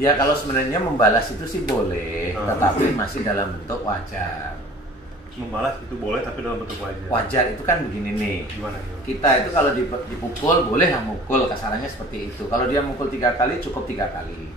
Ya kalau sebenarnya membalas itu sih boleh, tetapi masih dalam bentuk wajar. Membalas itu boleh tapi dalam bentuk wajar. Wajar itu kan begini nih. Gimana? Kita itu kalau dipukul boleh lah mukul, kasarannya seperti itu. Kalau dia mukul 3 kali cukup 3 kali.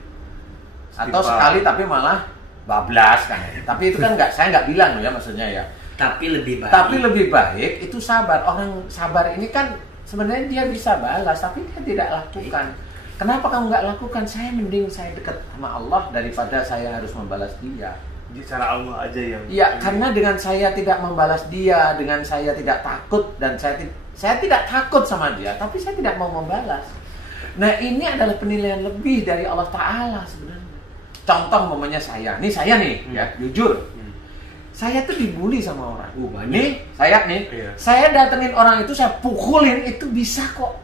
Atau sekali tapi malah bablas kan. Tapi itu kan saya nggak bilang ya maksudnya ya. Tapi lebih baik. Tapi lebih baik itu sabar. Orang sabar ini kan sebenarnya dia bisa balas tapi dia tidak lakukan. Kenapa kamu nggak lakukan? Mending saya dekat sama Allah daripada saya harus membalas dia. Jadi cara Allah aja yang. Iya, karena dengan saya tidak membalas dia, dengan saya tidak takut dan saya tidak takut sama dia, tapi saya tidak mau membalas. Nah ini adalah penilaian lebih dari Allah Ta'ala sebenarnya. Contoh momennya saya nih, ya jujur. Saya tuh dibully sama orang. Nih, saya datengin orang itu, saya pukulin, itu bisa kok.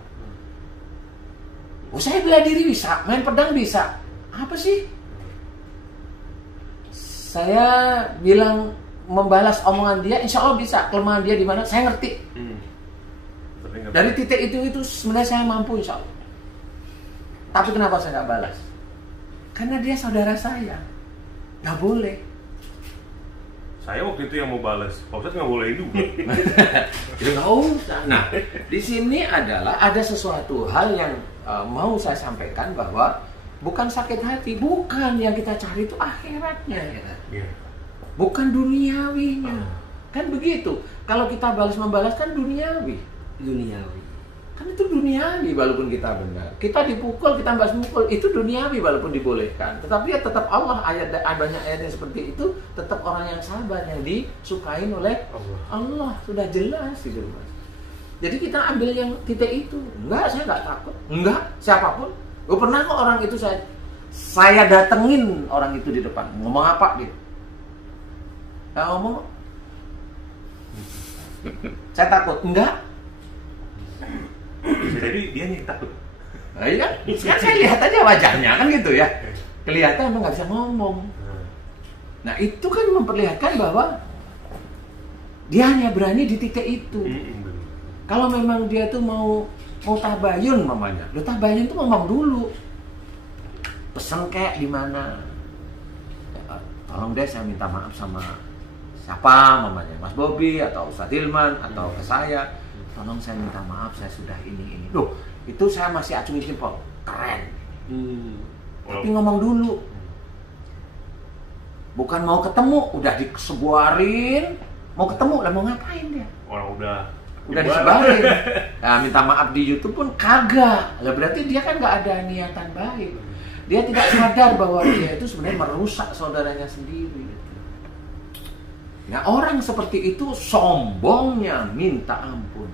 Saya bela diri bisa, main pedang bisa. Apa sih? Saya bilang membalas omongan dia, insya Allah bisa. Kelemahan dia di mana, saya ngerti. Dari titik itu sebenarnya saya mampu insya Allah. Tapi kenapa saya nggak balas? Karena dia saudara saya, nggak boleh. Saya waktu itu yang mau balas, Pak Ustadz nggak boleh juga. Ya nggak usah. Nah, di sini ada sesuatu hal yang mau saya sampaikan bahwa bukan sakit hati, bukan yang kita cari itu akhiratnya, bukan duniawinya. Kan begitu. Kalau kita membalas kan duniawi. Kan itu duniawi walaupun kita benar. Kita dipukul, kita balas mukul, itu duniawi walaupun dibolehkan. Tetapi ya tetap Allah, banyak ayat yang seperti itu, tetap orang yang sabar, yang disukain oleh Allah. Sudah jelas gitu, Mas. Jadi kita ambil yang titik itu. Enggak, saya enggak takut. Enggak, siapapun. Pernah kok orang itu saya datengin orang itu di depan. Ngomong apa gitu? Saya ngomong, saya takut. Enggak. Jadi dia nih takut. Nah, iya, kan saya lihat aja wajahnya kan gitu ya. Kelihatan emang nggak bisa ngomong. Nah itu kan memperlihatkan bahwa dia hanya berani di titik itu. Kalau memang dia tuh mau tabayun mamanya, tabayun tuh ngomong dulu. Pesen kayak di mana? Tolong deh saya minta maaf sama siapa mamanya, Mas Bobi atau Ustadz Hilman atau ke saya. Tolong saya minta maaf, saya sudah ini. Loh, itu saya masih acungin jempol. Keren. Tapi ngomong dulu. Bukan mau ketemu, udah disebarin. Mau ketemu, lah mau ngapain dia? Orang udah disebarin. Nah, minta maaf di YouTube pun kagak. Lah berarti dia kan nggak ada niatan baik. Dia tidak sadar bahwa dia itu sebenarnya merusak saudaranya sendiri. Nah, orang seperti itu sombongnya minta ampun.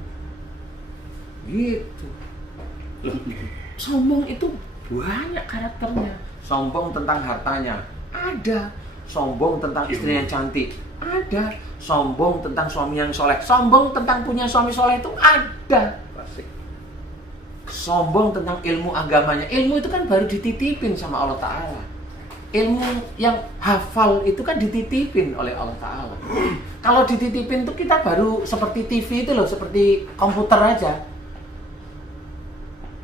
Gitu. Loh, sombong itu banyak karakternya. Sombong tentang hartanya, ada. Sombong tentang istri yang cantik, ada. Sombong tentang suami yang soleh. Sombong tentang punya suami soleh itu ada. Sombong tentang ilmu agamanya. Ilmu itu kan baru dititipin sama Allah Ta'ala. Ilmu yang hafal itu kan dititipin oleh Allah Ta'ala. Kalau dititipin itu kita baru seperti TV itu loh, seperti komputer aja.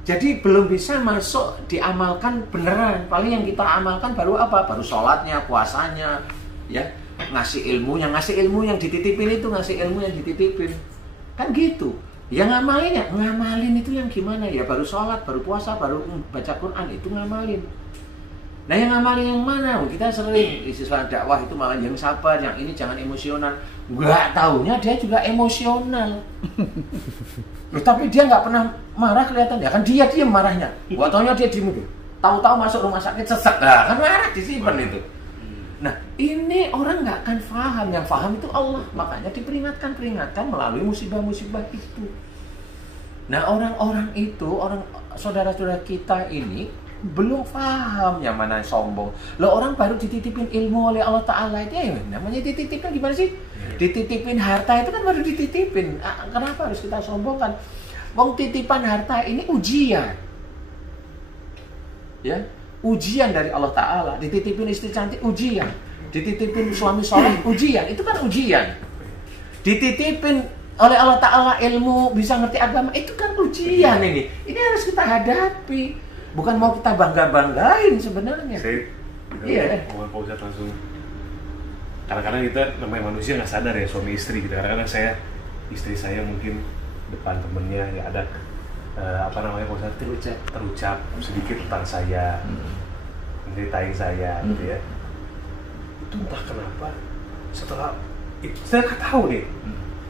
Jadi belum bisa masuk diamalkan beneran. Paling yang kita amalkan baru apa? Baru sholatnya, puasanya, ya, ngasih ilmu yang dititipin itu, ngasih ilmu yang dititipin. Kan gitu. Yang ngamalin itu yang gimana? Ya baru sholat, baru puasa, baru baca Quran, itu ngamalin. Nah yang ngamalin yang mana? Kita sering istilah dakwah itu malah yang sabar, yang ini jangan emosional. Nggak taunya dia juga emosional. Loh, tapi dia nggak pernah marah kelihatan ya kan, dia diam marahnya. Gua taunya dia diem itu. Tahu-tahu masuk rumah sakit sesek lah, kan marah disimpan itu. Nah ini orang nggak akan paham, yang paham itu Allah. Makanya diperingatkan melalui musibah-musibah itu. Nah orang-orang itu, orang saudara-saudara kita ini belum paham yang mana sombong. Loh orang baru dititipin ilmu oleh Allah Ta'ala itu ya namanya dititipin gimana sih? Dititipin harta itu kan baru dititipin. Kenapa harus kita sombongkan? Wong titipan harta ini ujian. Ya, ujian dari Allah Ta'ala. Dititipin istri cantik ujian. Dititipin suami soleh ujian. Itu kan ujian. Dititipin oleh Allah Ta'ala ilmu bisa ngerti agama, itu kan ujian ini. Ini harus kita hadapi. bukan mau kita banggain sebenarnya. Iya. Pak Ustadz langsung. Kadang-kadang kita namanya manusia nggak sadar ya suami istri gitu. Kadang-kadang istri saya mungkin depan temennya ya ada Pak Ustadz terucap sedikit tentang saya, menceritain saya gitu ya. Itu entah kenapa setelah itu saya nggak tahu nih.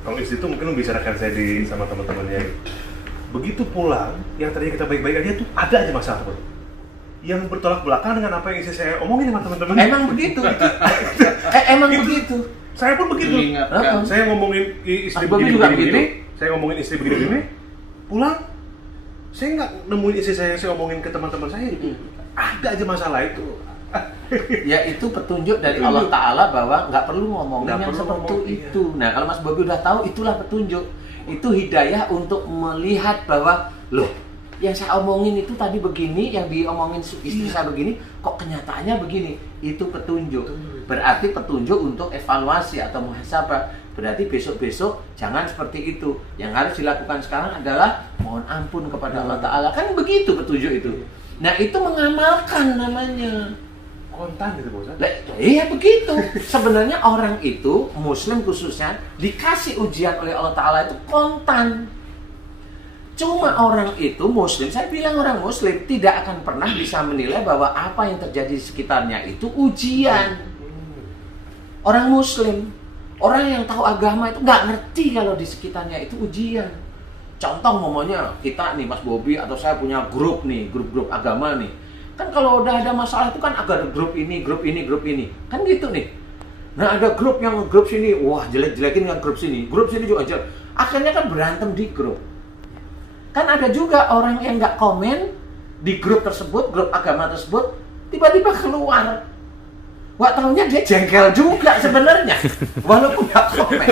Kalau istri itu mungkin membicarakan saya sama teman-temannya. Begitu pulang, yang tadinya kita baik-baik aja tuh ada aja masalah tuh. Yang bertolak belakang dengan apa yang istri saya omongin sama teman-teman. Emang begitu. Emang begitu. Saya pun begitu. Saya ngomongin istri begini, saya ngomongin istri begini, pulang saya nggak nemuin istri saya omongin ke teman-teman saya. Ada aja masalah itu. Ya itu petunjuk dari Allah Ta'ala bahwa nggak perlu ngomongin yang seperti itu. Nah kalau Mas Bobi udah tahu, itulah petunjuk. Itu hidayah untuk melihat bahwa loh, yang saya omongin itu tadi begini, yang diomongin istri saya begini, kok kenyataannya begini. Itu petunjuk. Berarti petunjuk untuk evaluasi atau muhasabah. Berarti besok-besok jangan seperti itu. Yang harus dilakukan sekarang adalah mohon ampun kepada Allah Ta'ala. Kan begitu petunjuk itu. Nah itu mengamalkan namanya. Kontan gitu Pak Ustadz? Iya begitu. Sebenarnya orang itu, Muslim khususnya, dikasih ujian oleh Allah Ta'ala itu kontan. Cuma orang itu Muslim, saya bilang orang Muslim tidak akan pernah bisa menilai bahwa apa yang terjadi di sekitarnya itu ujian. Orang Muslim, orang yang tahu agama itu nggak ngerti kalau di sekitarnya itu ujian. Contoh momennya kita nih Mas Bobi atau saya punya grup nih, grup-grup agama nih. Kan kalau udah ada masalah itu kan agak grup ini, kan gitu nih. Nah ada grup yang grup sini, wah jelek-jelekin dengan grup sini juga jelek. Akhirnya kan berantem di grup. Kan ada juga orang yang nggak komen di grup tersebut, grup agama tersebut, tiba-tiba keluar. Wah taunya dia jengkel juga sebenarnya, walaupun nggak komen.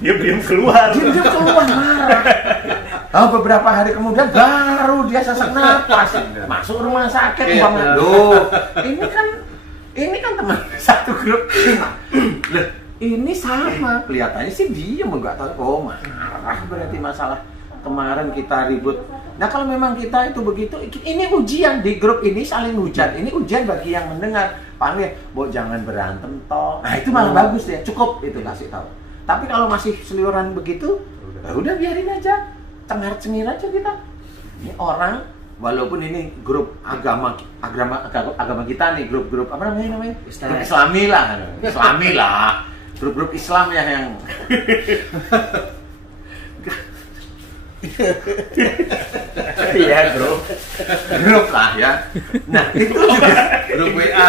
Diam-diam keluar. Diam-diam keluar marah. Beberapa hari kemudian baru dia sesak napas, masuk rumah sakit. Loh, ini kan teman satu grup. Loh, ini sama. Kelihatannya sih dia nggak tahu. Oh marah berarti masalah kemarin kita ribut. Nah kalau memang kita itu begitu, ini ujian di grup ini saling hujat. Ini ujian bagi yang mendengar. Paham ya? Jangan berantem toh. Nah itu malah bagus ya. Cukup itu kasih tahu. Tapi kalau masih seliuran begitu, udah biarin aja. Cengar-cengir aja kita. Ini orang, walaupun ini grup agama kita nih, grup apa namanya? Islami lah. Grup Islam ya yang iya grup lah ya. Nah itu juga grup WA.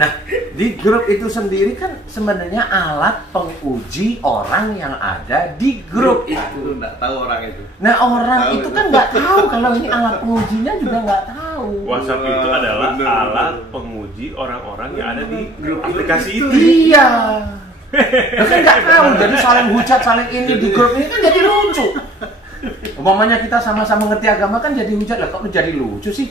Nah di grup itu sendiri kan sebenarnya alat penguji orang yang ada di grup itu. Nggak tahu orang itu. Nah orang itu kan nggak tahu kalau ini alat pengujinya juga nggak tahu. WhatsApp itu adalah alat penguji orang-orang yang ada di grup aplikasi itu. Iya. Kan nggak tahu, jadi saling hujat, saling ini di grup ini kan jadi lucu. Umpamanya kita sama-sama ngerti agama kan jadi hujat, lah kok jadi lucu sih?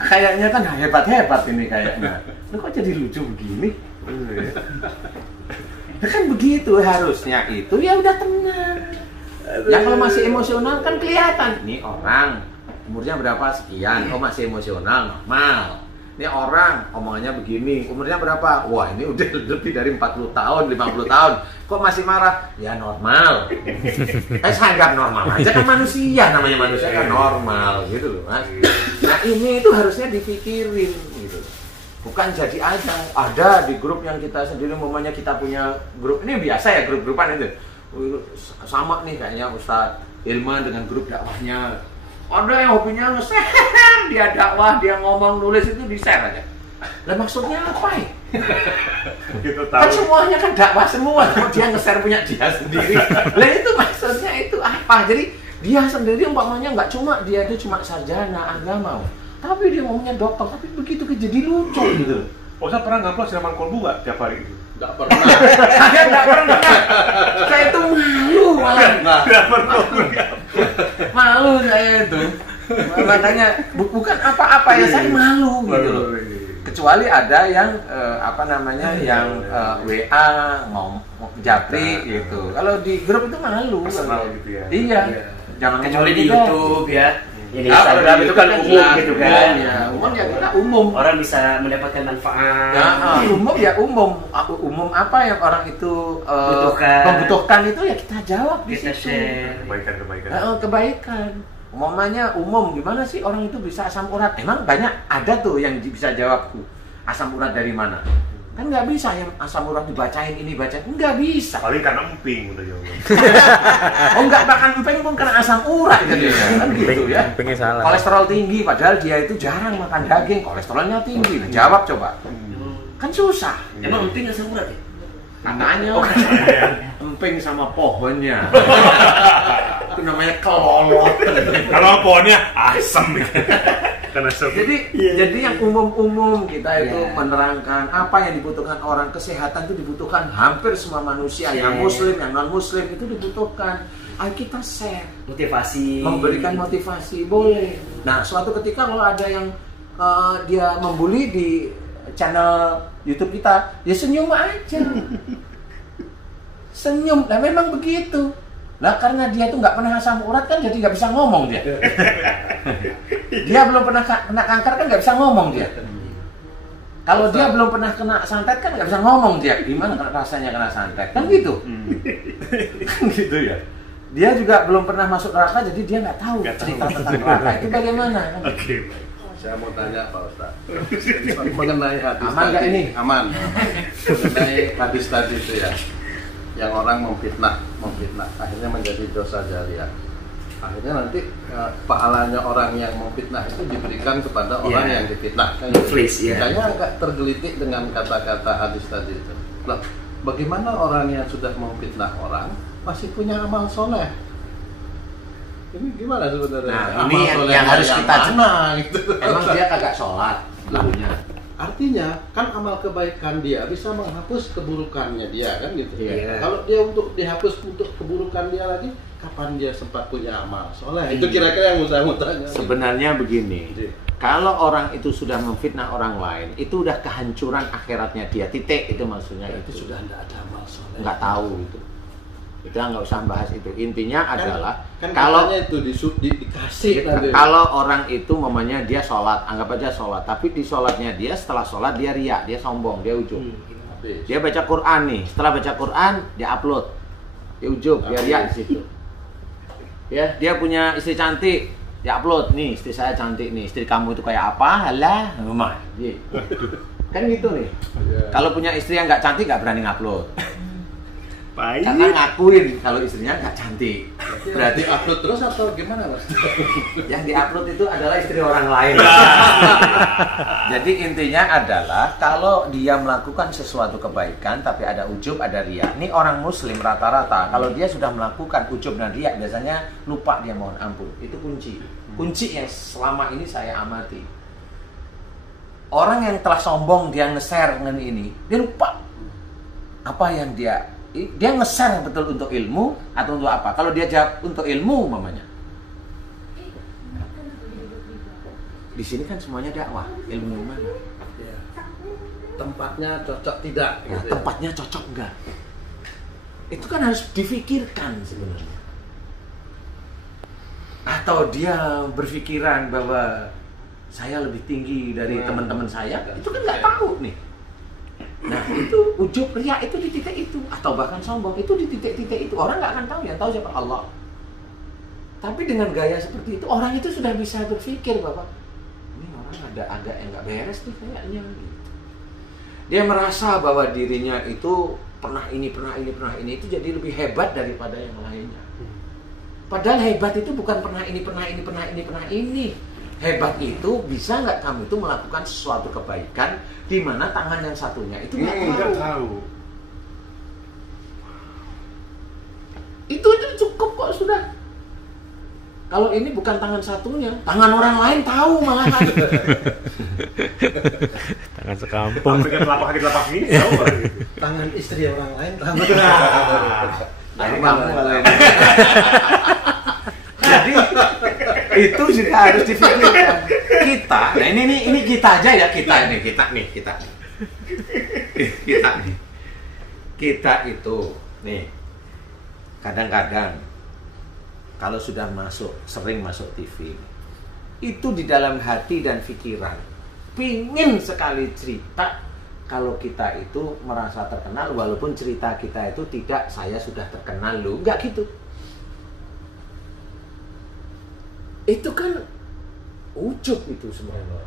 Kayaknya kan hebat-hebat ini kayaknya. Loh kok jadi lucu begini? Kan begitu harusnya itu ya udah tenang. Yang kalau masih emosional kan kelihatan. Ini orang umurnya berapa sekian, oh masih emosional normal. Ini orang omongannya begini, umurnya berapa? Wah ini udah lebih dari 40 tahun, 50 tahun. Kok masih marah? Ya normal. Saya anggap normal aja kan manusia, namanya manusia kan normal gitu loh Mas. Nah ini itu harusnya dipikirin gitu. Bukan jadi aja. Ada di grup yang kita sendiri, umpamanya kita punya grup, ini biasa ya grup-grupan itu. Sama nih kayaknya Ustadz Ilman dengan grup dakwahnya. Ada yang hobinya nge-share, dia dakwah, dia ngomong, nulis itu di-share aja. Lah maksudnya apa ya? Gitu tahu. Kan semuanya kan dakwah semua, dia nge-share punya dia sendiri. Lah itu maksudnya itu apa? Jadi dia sendiri umpamanya nggak cuma dia itu cuma sarjana agama, tapi dia ngomongnya dokter, tapi begitu jadi lucu gitu. Ustaz pernah ngupload siraman kolbu nggak tiap hari itu? Nggak pernah. Saya nggak pernah. Saya itu malu malah. Malu saya itu. Makanya bukan apa-apa ya, saya malu gitu loh. Kecuali ada yang yang WA japri gitu. Kalau di grup itu malu. Personal gitu ya. Iya. Jangan kecuali di YouTube ya. Jadi Instagram itu kan umum jelas, gitu kan. Ya, umum ya kita umum. Orang bisa mendapatkan manfaat. Ya, umum ya umum. Umum apa yang orang itu membutuhkan itu ya kita jawab di Kita situ. share. Kebaikan. Umumnya umum, gimana sih orang itu bisa asam urat? Emang banyak ada tuh yang bisa jawabku. Asam urat dari mana? Kan nggak bisa yang asam urat dibacain ini bacain, nggak bisa. Paling karena emping udah jawaban. Oh nggak bahkan emping pun karena asam urat jadi kan gitu ya. Empingnya salah. Kolesterol tinggi padahal dia itu jarang makan daging, kolesterolnya tinggi. Nah, jawab coba. Kan susah. Emang emping asam urat ya? Katanya emping sama pohonnya. Itu namanya kelolot. Kalau pohonnya asam nih. Karena asam. Jadi yang umum-umum kita itu menerangkan apa yang dibutuhkan orang. Kesehatan itu dibutuhkan hampir semua manusia, yang muslim, yang non muslim itu dibutuhkan. Ayo kita share, Motivasi. memberikan motivasi boleh. Nah, suatu ketika kalau ada yang dia membuli di channel YouTube kita, ya senyum aja. Senyum, nah memang begitu. Nah karena dia tuh nggak pernah asam urat kan jadi nggak bisa ngomong dia. Dia belum pernah kena kanker kan nggak bisa ngomong dia. Kalau dia belum pernah kena santet kan nggak bisa ngomong dia. Gimana rasanya kena santet kan gitu. Kan gitu ya. Dia juga belum pernah masuk neraka jadi dia nggak tahu cerita tentang neraka itu bagaimana. Oke. Saya mau tanya Pak Ustaz mengenai hadis Aman nggak ini? Aman. Mengenai hadis tadi itu ya, yang orang memfitnah, akhirnya menjadi dosa jariah. Akhirnya nanti pahalanya orang yang memfitnah itu diberikan kepada orang yang difitnah. Kan Muflis, Saya agak tergelitik dengan kata-kata hadis tadi itu. Loh, bagaimana orang yang sudah memfitnah orang masih punya amal soleh? Ini gimana sebenarnya? Nah, ini yang harus kita mana, gitu. Emang dia kagak sholat dulunya. Artinya kan amal kebaikan dia bisa menghapus keburukannya dia kan gitu. Iya. Kalau dia untuk dihapus untuk keburukan dia lagi, kapan dia sempat punya amal soleh? Itu kira-kira yang saya mau tanya. Sebenarnya begini, kalau orang itu sudah memfitnah orang lain, itu udah kehancuran akhiratnya dia. Titik itu maksudnya. Itu sudah tidak ada amal soleh. Nggak tahu itu. Kita nggak usah bahas itu. Intinya adalah kan kalau itu dikasih nanti. kalau orang itu mamanya dia sholat, anggap aja sholat, tapi di sholatnya dia setelah sholat dia riak, dia sombong, dia ujub. Dia baca Quran nih, setelah baca Quran dia upload, dia ujub, dia riak di situ. Ya, dia punya istri cantik, dia upload nih, istri saya cantik nih, istri kamu itu kayak apa? Halah, rumah. Kan gitu nih. Kalau punya istri yang nggak cantik nggak berani ngupload. Karena ngakuin kalau istrinya nggak cantik. Berarti upload terus atau gimana Mas? Yang diupload itu adalah istri orang lain. Jadi intinya adalah kalau dia melakukan sesuatu kebaikan tapi ada ujub, ada riya. Ini orang muslim rata-rata kalau dia sudah melakukan ujub dan riya biasanya lupa dia mohon ampun. Itu kunci. Kunci yang selama ini saya amati. Orang yang telah sombong dia nge-share dengan ini, dia lupa apa yang dia nge-share betul untuk ilmu atau untuk apa. Kalau dia jawab untuk ilmu mamanya, di sini kan semuanya dakwah, ilmu mana? Ya. Tempatnya cocok tidak? Ya, Gitu tempatnya cocok enggak? Itu kan harus difikirkan sebenarnya. Atau dia berpikiran bahwa saya lebih tinggi dari teman-teman saya, itu kan nggak tahu nih. Nah itu ujub riya itu di titik itu, atau bahkan sombong itu di titik-titik itu. Orang nggak akan tahu, yang tahu siapa Allah. Tapi dengan gaya seperti itu orang itu sudah bisa berpikir bahwa ini orang ada agak yang nggak beres tuh kayaknya. Gitu. Dia merasa bahwa dirinya itu pernah ini itu jadi lebih hebat daripada yang lainnya. Padahal hebat itu bukan pernah ini. Hebat itu bisa nggak kamu itu melakukan sesuatu kebaikan di mana tangan yang satunya itu nggak tahu. Itu cukup kok sudah. Kalau ini bukan tangan satunya, tangan orang lain tahu malahan. Tangan sekampung. Telapak ini tahu orang gitu. Tangan istri orang lain tahu. Nah, ini kamu kalau ini. Jadi itu juga harus dipikirkan. Kita, nah ini kita aja ya, kita nih. Kita itu nih kadang-kadang kalau sudah sering masuk TV, itu di dalam hati dan pikiran, pingin sekali cerita. Kalau kita itu merasa terkenal, walaupun cerita kita itu tidak saya sudah terkenal loh, enggak gitu. Itu kan ujub itu sebenarnya.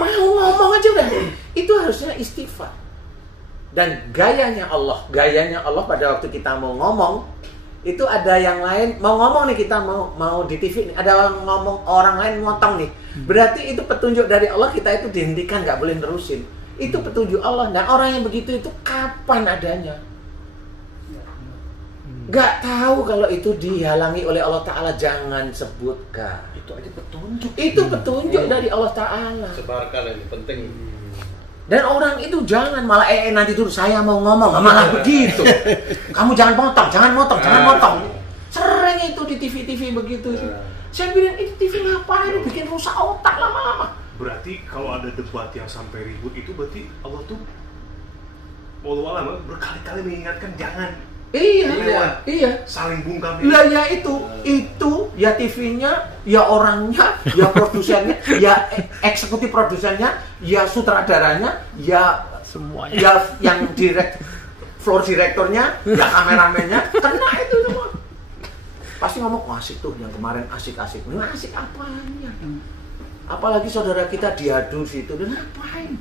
Mau ngomong aja udah. Itu harusnya istighfar. Dan gayanya Allah pada waktu kita mau ngomong, itu ada yang lain mau ngomong nih, kita mau di TV nih, ada orang lain ngotong nih. Berarti itu petunjuk dari Allah, kita itu dihentikan, nggak boleh nerusin. Itu petunjuk Allah. Nah, orang yang begitu itu kapan adanya? Nggak tahu. Kalau itu dihalangi oleh Allah Ta'ala, jangan sebutkan. Itu aja petunjuk. Itu petunjuk dari Allah Ta'ala. Sebarkan ini penting. Dan orang itu jangan malah nanti dulu saya mau ngomong, malah begitu. Kamu jangan motong. Sering itu di TV begitu. Saya bilang, itu TV ngapain? Bikin rusak otak lama-lama. Berarti kalau ada debat yang sampai ribut itu berarti Allah tuh wallahu alam berkali-kali mengingatkan jangan. Iya. Saling bungkam. Lah ya itu ya TV-nya, ya orangnya, ya produsennya, ya eksekutif produsennya, ya sutradaranya, ya semuanya. Ya yang floor direkturnya, ya kameramennya, kena itu semua. Pasti ngomong, asik tuh yang kemarin asik-asik. Nah, asik apanya? Apalagi saudara kita diadu situ, dan ngapain?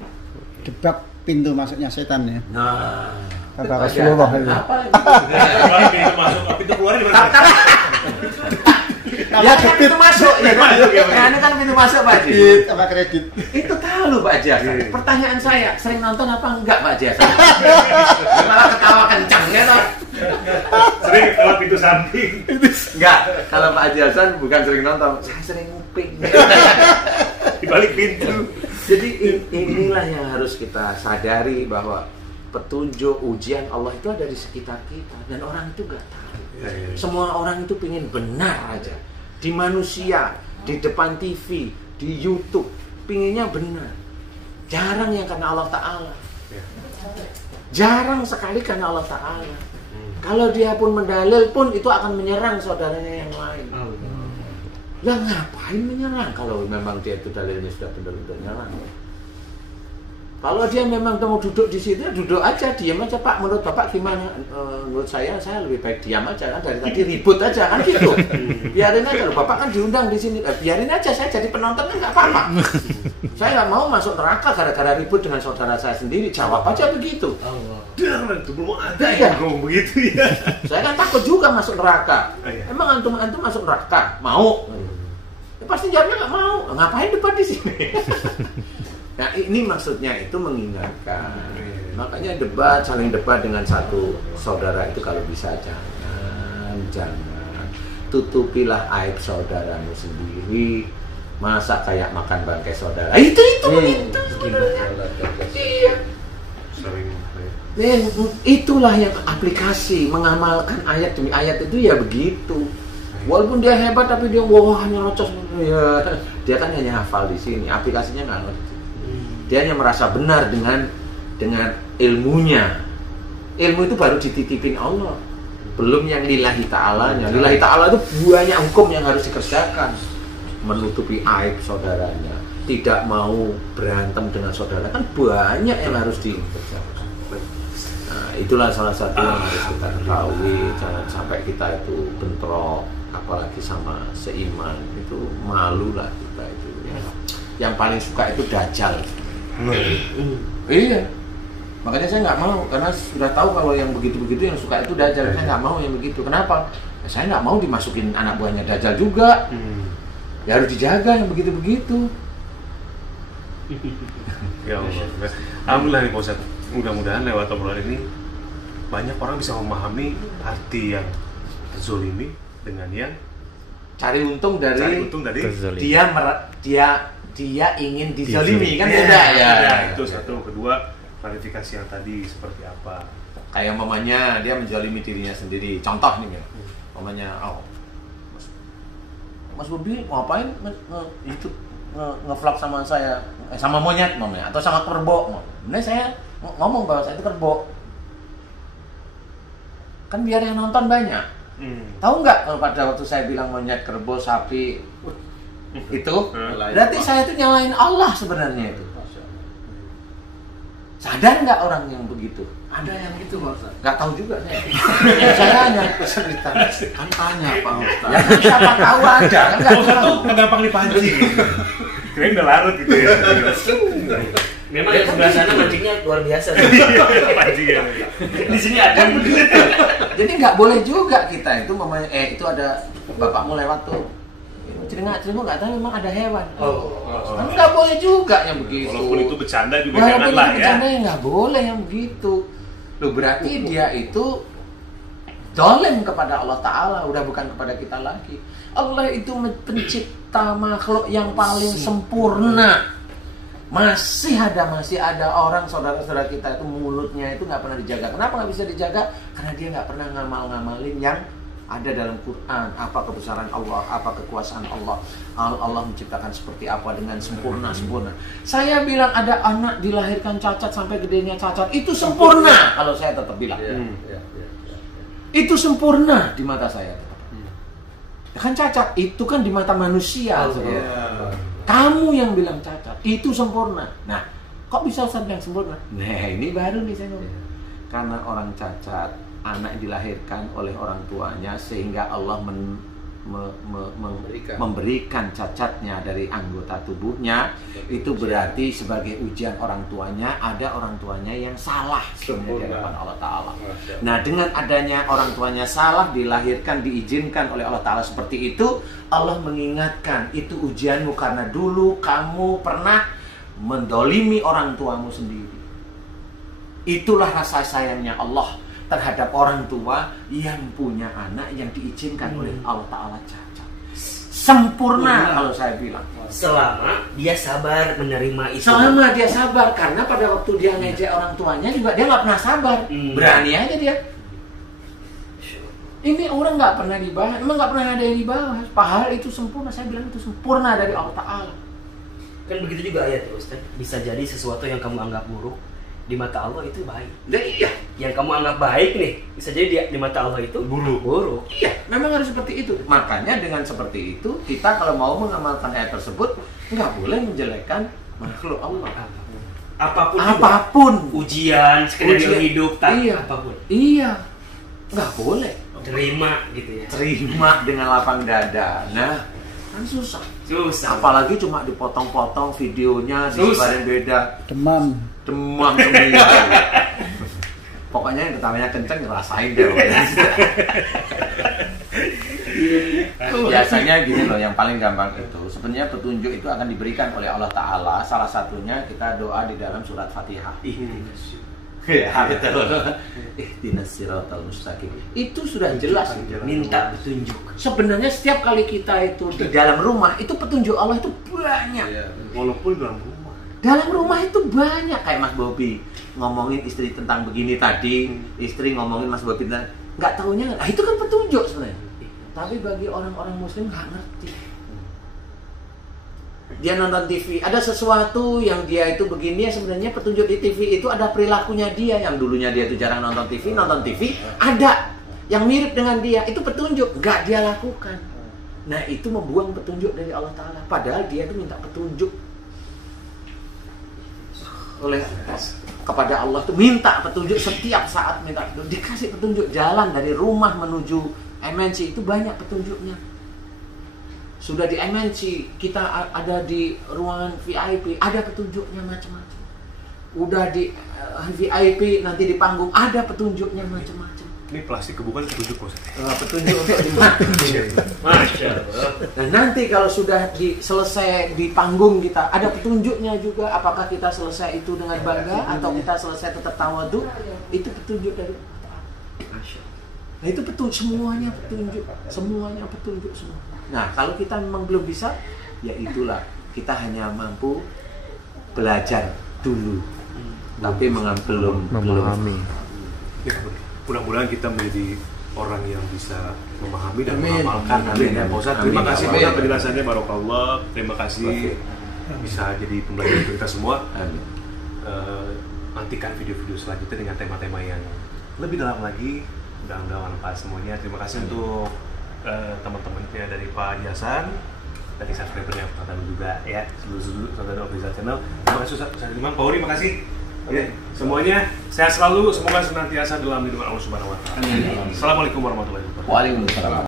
Debat pintu masuknya setan ya. Nah, kata Rasulullah itu. Apa Pintu masuk, pintu keluar di mana? Ya kan pintu masuk ya kan? Ya ini kan pintu masuk Pak Haji. Sama kredit. Itu tahu loh Pak Haji. Pertanyaan saya, sering nonton apa enggak Pak Haji? Malah ketawa kencang ya toh. Sering lewat pintu samping. Enggak, kalau Pak Haji Hasan bukan sering nonton, saya sering nguping. Di balik pintu. Jadi inilah yang harus kita sadari, bahwa petunjuk ujian Allah itu ada di sekitar kita, dan orang itu nggak tahu. Semua orang itu pingin benar aja, di manusia, di depan TV, di YouTube, pinginnya benar. Jarang yang karena Allah Ta'ala. Jarang sekali karena Allah Ta'ala. Kalau dia pun mendalil pun itu akan menyerang saudaranya yang lain. Lah ngapain menyerang kalau memang dia itu dalilnya sudah benar-benar nyerang? Kalau dia memang mau duduk di situ, duduk aja, diam aja Pak. Menurut Bapak gimana? Menurut saya lebih baik diam aja kan, dari tadi ribut aja kan gitu. Biarin aja, loh Bapak kan diundang di sini. Biarin aja, saya jadi penonton kan nggak apa-apa. Saya nggak mau masuk neraka gara-gara ribut dengan saudara saya sendiri. Jawab aja begitu. Dia itu belum ada yang ngomong begitu ya. Saya kan takut juga masuk neraka. Iya. Emang antum masuk neraka? Mau? Ya, pasti jawabnya nggak mau. Ngapain debat di sini? Nah ini maksudnya itu mengingatkan. Makanya saling debat dengan satu saudara itu kalau bisa jangan. Tutupilah aib saudaramu sendiri. Masa kayak makan bangkai saudara? Itu begitu sebenarnya. Iya. Dan itulah yang aplikasi mengamalkan ayat demi ayat itu ya begitu. Walaupun dia hebat tapi dia nyerocos ya. Dia kan hanya hafal di sini, aplikasinya nggak ngerti. Dia hanya merasa benar dengan ilmunya. Ilmu itu baru dititipin Allah, belum yang lillahi ta'alanya. Lillahi ta'ala itu banyak hukum yang harus dikerjakan. Menutupi aib saudaranya, tidak mau berantem dengan saudara, kan banyak yang harus dikerjakan. Nah, itulah salah satu yang harus kita ketahui. Jangan sampai kita itu bentrok, apalagi sama seiman. Itu malu lah kita itu ya. Yang paling suka itu dajjal. Iya, makanya saya nggak mau, karena sudah tahu kalau yang begitu-begitu yang suka itu dajjal. Saya nggak mau yang begitu. Kenapa? Ya, saya nggak mau dimasukin anak buahnya dajjal juga. Ya harus dijaga yang begitu-begitu. Ya Allah. Alhamdulillah nih Pak Ustadz. Mudah-mudahan lewat obrolan ini banyak orang bisa memahami arti yang terzolimi dengan yang cari untung dari dia ingin dizalimi kan beda ya. Itu satu. Kedua, klarifikasi yang tadi seperti apa? Kayak mamanya dia menjalimi dirinya sendiri. Contoh nih ya. Mamanya, Mas Bobi ngapain nge-vlog sama saya, sama monyet mamanya, atau sama kerbau? Bener saya ngomong bahwa saya itu kerbau. Kan biar yang nonton banyak. Tahu nggak kalau pada waktu saya bilang monyet, kerbau, sapi, itu berarti saya itu nyalain Allah sebenarnya itu. Sadar nggak orang yang begitu? Ada yang gitu Pak Ustaz. Nggak tahu juga saya. Saya hanya kesulitan. Kan tanya Pak Ustaz. Ya kan siapa tahu ada, kan nggak Kan tahu. tuh gampang dipancing. Kirain udah larut gitu ya. Memang di sebelah sana mancingnya luar biasa. Pancingnya. Di sini ada Kan begitu. Jadi nggak boleh juga kita itu mamanya itu ada bapakmu lewat tuh. Celingak nggak tahu memang ada hewan. Kan nggak boleh juga yang begitu. Walaupun itu bercanda juga Walaupun jangan itu lah ya. bercanda ya nggak boleh yang begitu. Loh berarti dia itu dolim kepada Allah Ta'ala, udah bukan kepada kita lagi. Allah itu pencipta makhluk yang paling sempurna. Masih ada orang saudara-saudara kita itu mulutnya itu nggak pernah dijaga. Kenapa nggak bisa dijaga? Karena dia nggak pernah ngamal-ngamalin yang ada dalam Quran, apa kebesaran Allah, apa kekuasaan Allah. Allah menciptakan seperti apa dengan sempurna. Saya bilang ada anak dilahirkan cacat sampai gedenya cacat, itu sempurna. Kalau saya tetap bilang, itu sempurna di mata saya. Kan cacat itu kan di mata manusia. Kamu yang bilang cacat, itu sempurna. Nah, kok bisa Ustaz yang sempurna? Nah, ini baru nih saya ngomong. Karena orang cacat, anak dilahirkan oleh orang tuanya sehingga Allah memberikan cacatnya dari anggota tubuhnya. Itu berarti sebagai ujian orang tuanya, ada orang tuanya yang salah sebenarnya di hadapan Allah Ta'ala. Nah, dengan adanya orang tuanya salah, dilahirkan, diizinkan oleh Allah Ta'ala seperti itu, Allah mengingatkan, itu ujianmu karena dulu kamu pernah mendolimi orang tuamu sendiri. Itulah rasa sayangnya Allah terhadap orang tua yang punya anak yang diizinkan oleh Allah Ta'ala cacat. Sempurna kalau saya bilang. Selama dia sabar menerima itu. Selama dia sabar, karena pada waktu dia ngejek orang tuanya juga dia nggak pernah sabar. Berani aja dia. Ini orang nggak pernah dibahas, emang nggak pernah ada yang dibahas. Padahal itu sempurna, saya bilang itu sempurna dari Allah Ta'ala. Kan begitu juga ayat Ustaz. Bisa jadi sesuatu yang kamu anggap buruk di mata Allah itu baik. Nah, iya. Yang kamu anggap baik nih, bisa jadi di mata Allah itu buruk. Iya, memang harus seperti itu. Makanya dengan seperti itu, kita kalau mau mengamalkan ayat tersebut, nggak boleh menjelekkan makhluk Allah. Apapun ujian, skenario hidup, apapun. Iya, nggak boleh. Terima gitu ya. Terima dengan lapang dada. Nah, kan susah. Apalagi cuma dipotong-potong videonya, disebarin beda. Demam semua. Pokoknya yang pertamanya kenceng ngerasain deh. Biasanya gini loh, yang paling gampang itu sebenarnya petunjuk itu akan diberikan oleh Allah Ta'ala. Salah satunya kita doa di dalam surat Fatihah. Ya, betul. Ihdinas siratal mustaqim. Itu sudah jelas itu. Minta petunjuk. Sebenarnya setiap kali kita itu di dalam rumah, itu petunjuk Allah itu banyak. Walaupun dalam rumah. Dalam rumah itu banyak. Kayak Mas Bobi ngomongin istri tentang begini tadi, istri ngomongin Mas Bobi tentang nggak tahunya. Nah, itu kan petunjuk sebenarnya. Tapi bagi orang-orang Muslim nggak ngerti. Dia nonton TV, ada sesuatu yang dia itu begini, ya sebenarnya petunjuk di TV itu ada perilakunya dia. Yang dulunya dia itu jarang nonton TV ada yang mirip dengan dia, itu petunjuk, nggak dia lakukan. Nah, itu membuang petunjuk dari Allah Ta'ala. Padahal dia itu minta petunjuk kepada Allah, itu minta petunjuk setiap saat, minta petunjuk, dikasih petunjuk jalan dari rumah menuju MNC, itu banyak petunjuknya. Sudah di MNC, kita ada di ruangan VIP, ada petunjuknya macam-macam. Udah di VIP, nanti di panggung, ada petunjuknya macam-macam. Ini plastik kebukan petunjuk Mas. Petunjuk untuk dimati. Masya Allah. Nah, nanti kalau sudah selesai di panggung kita, ada petunjuknya juga. Apakah kita selesai itu dengan bangga atau kita selesai tetap tawadhu, itu petunjuk dari Allah. Nah, itu semuanya petunjuk semua. Nah, kalau kita memang belum bisa, ya itulah, kita hanya mampu belajar dulu, tapi belum memahami. Ya, mudah-mudahan kita menjadi orang yang bisa memahami dan Amin. mengamalkan. Amin. Ya, Pak Ustadz, terima kasih Pak Ustadz penjelasannya, barokallah. Terima kasih bisa jadi pembelajaran untuk kita semua. Amin. Nantikan video-video selanjutnya dengan tema-tema yang lebih dalam lagi. Mudah-mudahan bermanfaat semuanya. Terima kasih untuk teman-temannya dari Pak Yasan, dari subscribernya Ustaz juga ya, seluruh saudara Official Channel. Terima kasih Ustaz Imam, Pak Uri, makasih. Ya, semuanya sehat selalu, semoga senantiasa dalam lindungan Allah Subhanahu wa taala. Assalamualaikum warahmatullahi wabarakatuh. Waalaikumsalam.